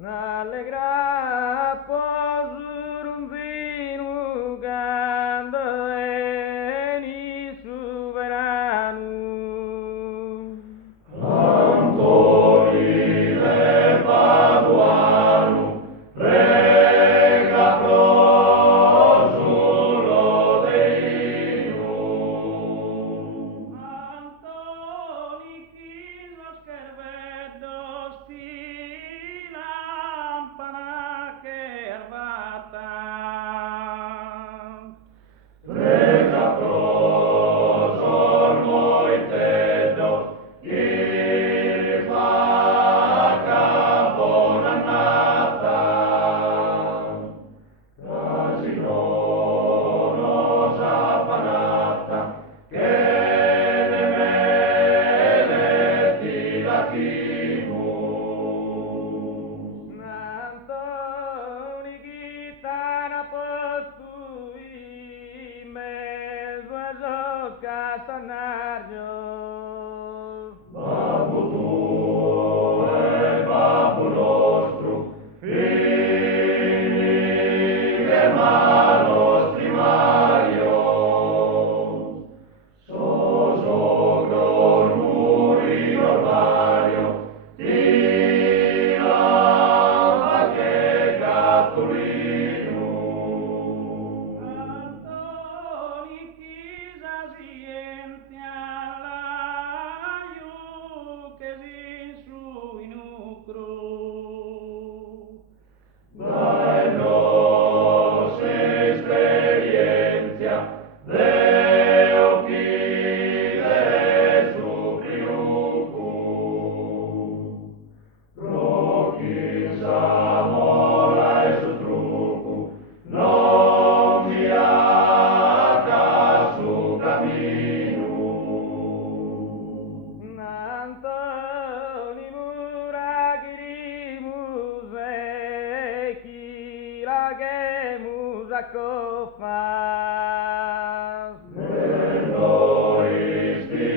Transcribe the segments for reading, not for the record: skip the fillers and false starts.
Alegra pozurum vinu gando eni soberano. Antoni de Paduano, prega prosulo Deino. Antoni quizos quervedos ti lampana quervatan. Prega prosor moitedo, ilfaca bonannata. Trasinonos apanata, che ne meleti latimus. Antoni gitana postui mesvajo castanarjo. Babul tuo e babul nostru, fini hermanos primarios, sosogros murior varios, tila que Catulinus. Antoni quizas ientia laiu que sin su inucro. Dae nos experiencia de occidere supliucum. Procis amora e sutrucum, non viata su caminum. Antoni muragirimus equilagemus a cofas. Nois ti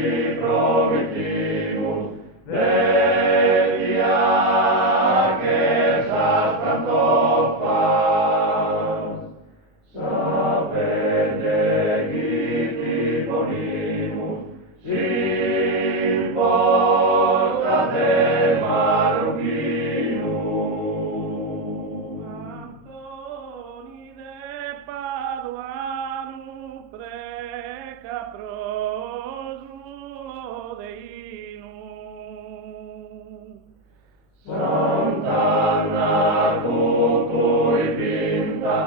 promittimus, vetia que esas pantofas, sapere giti ponimus, sin porta de marruginum. Antoni de Paduano preca prosulo Deino. Sant'Anna cucui pinta,